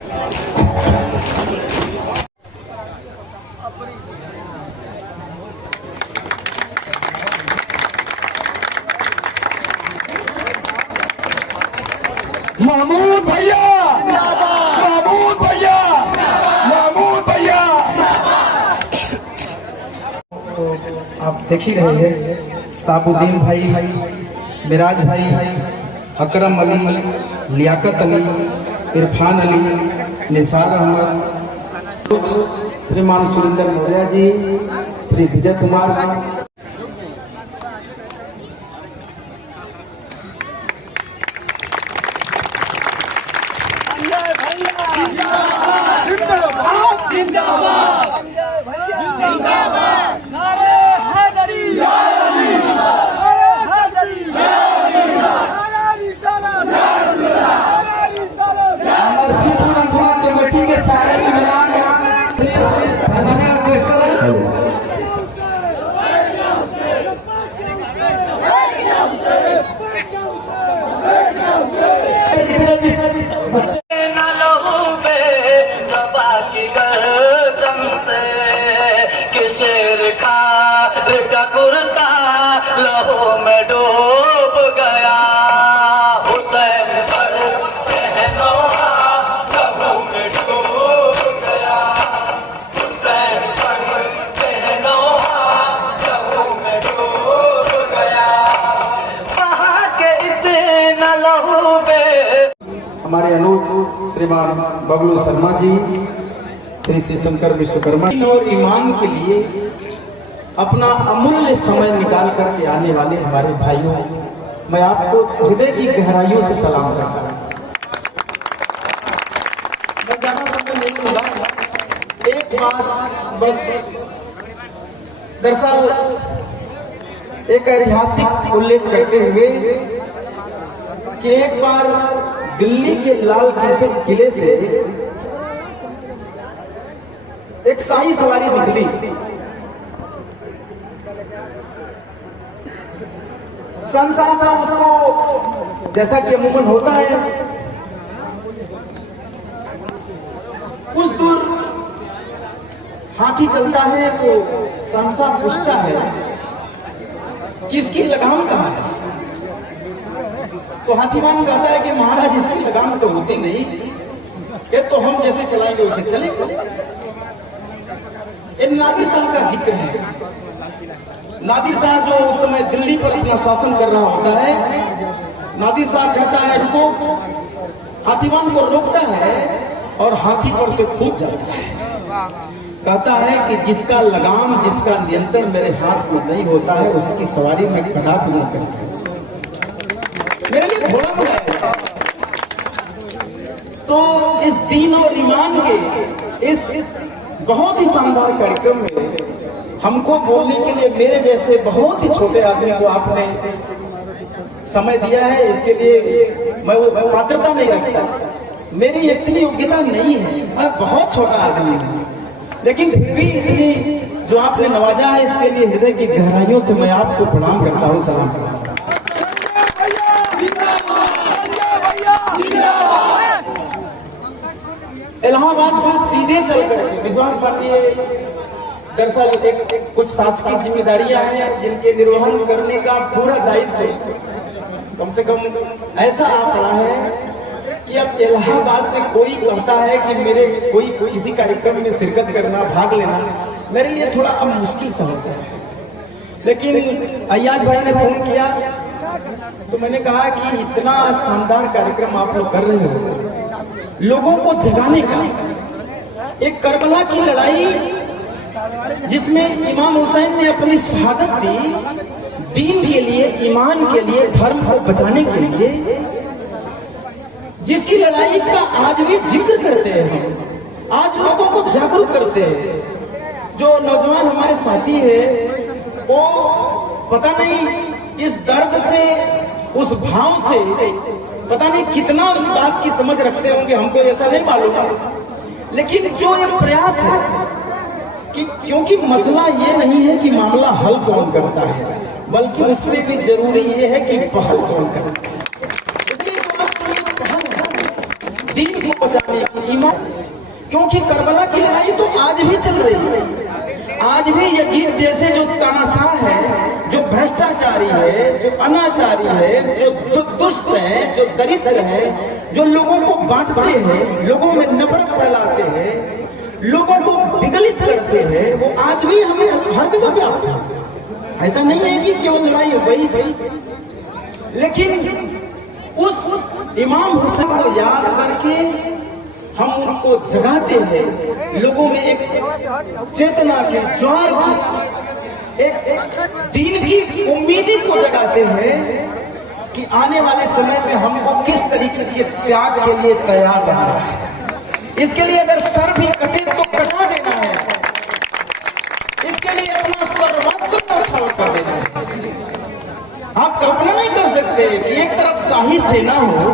महमूद भैया, महमूद भैया, महमूद भैया। तो आप देख ही रहे हैं, साबुद्दीन भाई, मिराज भाई, अकरम अली, लियाकत अली, इरफान अली, निसार अहमद, श्रीमान सुरेंद्र मौर्य जी, श्री विजय कुमार। कमेटी के सारे मेहमान बच्चे किशोर खार का कुर्ता लहू में डूब गया। हुसैन पर पहनोहा लहू में डूब गया। हुसैन पर पहनोहा लहू में डूब गया। वहाँ के इतना लहू में हमारे अनुज श्रीमान बबलू शर्मा जी, श्री श्री शंकर विश्वकर्मा और ईमान के लिए अपना अमूल्य समय निकाल करके आने वाले हमारे भाइयों, मैं आपको हृदय की गहराइयों से सलाम करता हूँ। मैं ज्यादा समय नहीं लूंगा, एक बात बस। दरअसल एक ऐतिहासिक उल्लेख करते हुए कि एक बार दिल्ली के लाल किले से एक शाही सवारी निकली। संसार था उसको, जैसा कि अमूमन होता है, कुछ दूर हाथी चलता है तो संसार पूछता है कि इसकी लगाम कहाँ है। तो हाथीवान कहता है कि महाराज इसकी लगाम तो होती नहीं, ये तो हम जैसे चलाएंगे वैसे चलेंगे। नादिर शाह का जिक्र है। नादिर शाह जो उस समय दिल्ली पर अपना शासन कर रहा होता है, नादिर शाह कहता है रुको, हाथीवान को रोकता है और हाथी पर से कूद जाता है। कहता है कि जिसका लगाम, जिसका नियंत्रण मेरे हाथ में नहीं होता है, उसकी सवारी में कदापि नहीं करता। मेरे लिए घोड़ा बुलाया। तो इस दीन और ईमान के इस बहुत ही शानदार कार्यक्रम में हमको बोलने के लिए मेरे जैसे बहुत ही छोटे आदमी को आपने समय दिया है, इसके लिए मैं वो पात्रता नहीं रखता। मेरी इतनी योग्यता नहीं है, मैं बहुत छोटा आदमी हूँ, लेकिन फिर भी इतनी जो आपने नवाजा है, इसके लिए हृदय की गहराइयों से मैं आपको प्रणाम करता हूँ, सलाम करता हूँ। इलाहाबाद से सीधे चलकर विश्वास पार्टी, दरअसल एक कुछ शासकीय जिम्मेदारियां हैं जिनके निर्वहन करने का पूरा दायित्व कम से कम ऐसा आ पड़ा है कि अब इलाहाबाद से कोई कहता है कि मेरे कोई किसी कार्यक्रम में शिरकत करना, भाग लेना, मेरे लिए थोड़ा अब मुश्किल सा होता है। लेकिन अय्याज भाई ने फोन किया तो मैंने कहा कि इतना शानदार कार्यक्रम आप लोग कर रहे हो, लोगों को जगाने का, एक करबला की लड़ाई जिसमें इमाम हुसैन ने अपनी शहादत दी, दीन के लिए, ईमान के लिए, धर्म को बचाने के लिए, जिसकी लड़ाई का आज भी जिक्र करते हैं, आज लोगों को जागरूक करते हैं। जो नौजवान हमारे साथी है वो पता नहीं इस दर्द से, उस भाव से पता नहीं कितना उस बात की समझ रखते होंगे, हमको ऐसा नहीं मालूम। लेकिन जो ये प्रयास है कि क्योंकि मसला ये नहीं है कि मामला हल कौन करता है, बल्कि उससे भी जरूरी ये है कि पहल कौन करता है। इसलिए तो आपको ये पहल दीन को बचाने की, ईमान, क्योंकि करबला की लड़ाई तो आज भी चल रही है। आज भी यजीद जैसे जो तानाशाह है, जो भ्रष्टाचारी है, जो अनाचारी है, जो दुष्ट है, जो दरिद्र है, जो लोगों को बांटते हैं, लोगों में नफरत फैलाते हैं, लोगों को विगलित करते हैं, वो आज भी हमें हर जगह व्याप्त है। ऐसा नहीं है कि केवल लड़ाई वही थी, लेकिन उस इमाम हुसैन को याद करके हम उनको जगाते हैं, लोगों में एक चेतना के ज्वार की, एक दीन की उम्मीदी को जगाते हैं कि आने वाले समय में हमको किस तरीके के त्याग के लिए तैयार रहना है। इसके लिए अगर सर भी कटे तो कटा देना है, इसके लिए अपना सर्वस्व न्यौछावर कर देना है। आप कल्पना नहीं कर सकते कि एक तरफ शाही सेना हो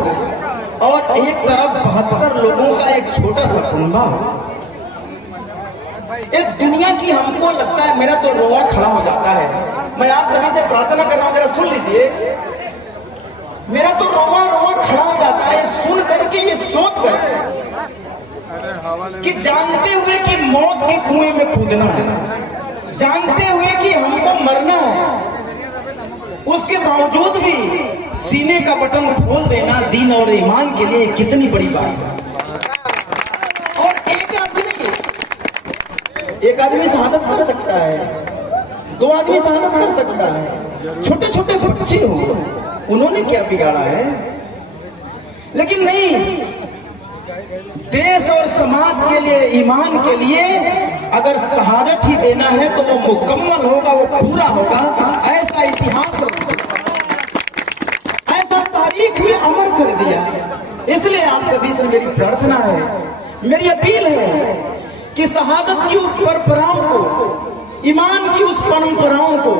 और एक तरफ 72 लोगों का एक छोटा सा कुंबा हो। एक दुनिया की, हमको लगता है, मेरा तो रोआ खड़ा हो जाता है। मैं आप सभी से प्रार्थना कर रहा हूं, जरा सुन लीजिए, मेरा तो रोआ खड़ा हो जाता है सुन करके, ये सोच करके कि जानते हुए कि मौत के कुएं में कूदना है, जानते हुए कि हमको मरना है, उसके बावजूद भी सीने का बटन खोल देना दीन और ईमान के लिए कितनी बड़ी बात है। और एक आदमी शहादत कर सकता है, 2 आदमी शहादत कर सकता है, छोटे छोटे बच्चे हो, उन्होंने क्या बिगाड़ा है। लेकिन नहीं, देश और समाज के लिए, ईमान के लिए अगर शहादत ही देना है तो वो मुकम्मल होगा, वो पूरा होगा। ऐसा इतिहास, ऐसा तारीख में अमर कर दिया। इसलिए आप सभी से मेरी प्रार्थना है, मेरी अपील है कि शहादत की उस परंपराओं को, ईमान की उस परंपराओं को,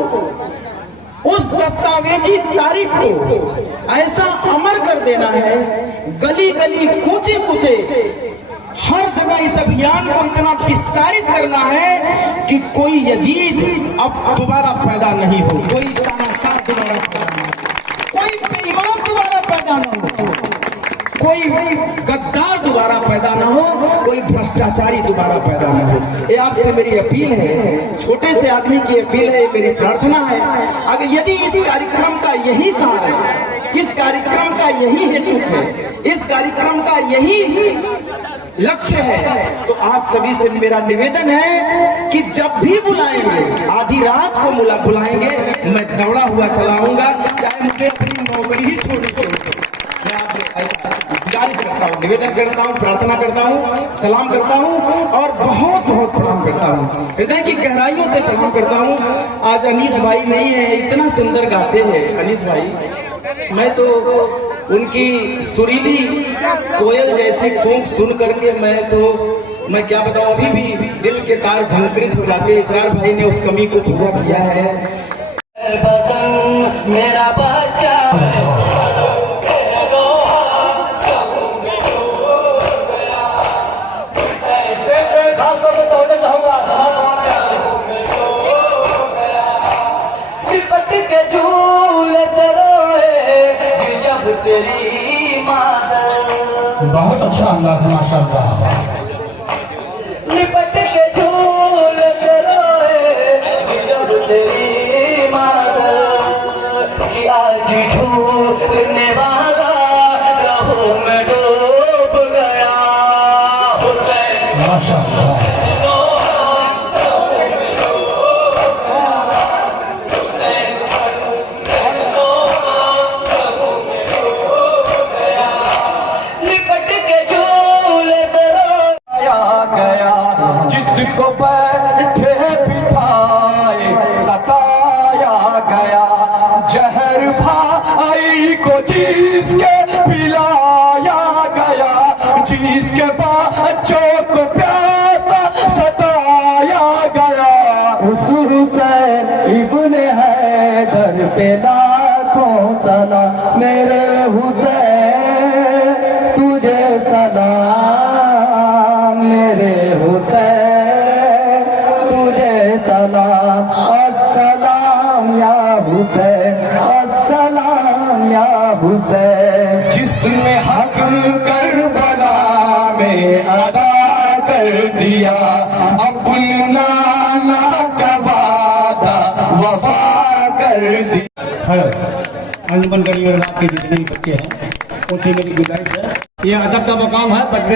उस दस्तावेजी तारीख को ऐसा अमर कर देना है, गली गली, कूचे कूचे, हर जगह इस अभियान को इतना विस्तारित करना है कि कोई यजीद अब दोबारा पैदा नहीं हो, कोई तानाशाह दोबारा पैदा नहीं हो, कोई बेईमान दोबारा पैदा न हो, कोई गद्दार दोबारा पैदा न हो, कोई भ्रष्टाचारी दोबारा पैदा न हो। ये आपसे मेरी अपील है, छोटे से आदमी की अपील है, मेरी प्रार्थना है। अगर यदि इस कार्यक्रम का यही सार है, इस कार्यक्रम का यही हेतु है, इस कार्यक्रम का यही लक्ष्य है, तो आप सभी से मेरा निवेदन है कि जब भी बुलाएंगे, आधी रात को बुलाएंगे, मैं दौड़ा हुआ चलाऊंगा, चाहे मुझे अपनी नौकरी ही छोड़नी पड़े। मैं आपसे गुजारिश करता हूँ, निवेदन करता हूँ, प्रार्थना करता हूँ, सलाम करता हूँ और बहुत बहुत प्रणाम करता हूँ, हृदय की गहराइयों से सलाम करता हूँ। आज अनीस भाई नहीं है, इतना सुंदर गाते हैं अनीस भाई, मैं तो उनकी सुरीली कोयल जैसी कूक सुन करके मैं क्या बताऊं, अभी भी दिल के तार झंकृत हो जाते। इसरार भाई ने उस कमी को पूरा किया है। बदन मेरा बच्चा के झूले जब तेरी मादर। बहुत अच्छा अंदाज है, माशाअल्लाह। लिपट के झूले जब तेरी मादर, आज झूलने वाला लहू में डूब गया हुसैन, माशाअल्लाह। जिसको बैठे बिठाए सताया गया, जहर भाई को जिसके पिलाया गया, जिसके बच्चों को प्यासा सताया गया, उस हुसैन इब्ने हैदर पे लाखों सलाम, मेरे हुसैन तुझे सलाम, मेरे हुसैन तुझे सलाम, अस्सलाम या हुसैन, अस्सलाम या हुसैन। जिसने हक करबला कर दिया, अपने नाना का वादा वफा कर दिया। अंजुमन गरीब के जितने भी बच्चे हैं उनसे मेरी गुजारिश है, ये अदब का मकाम है, बच्चे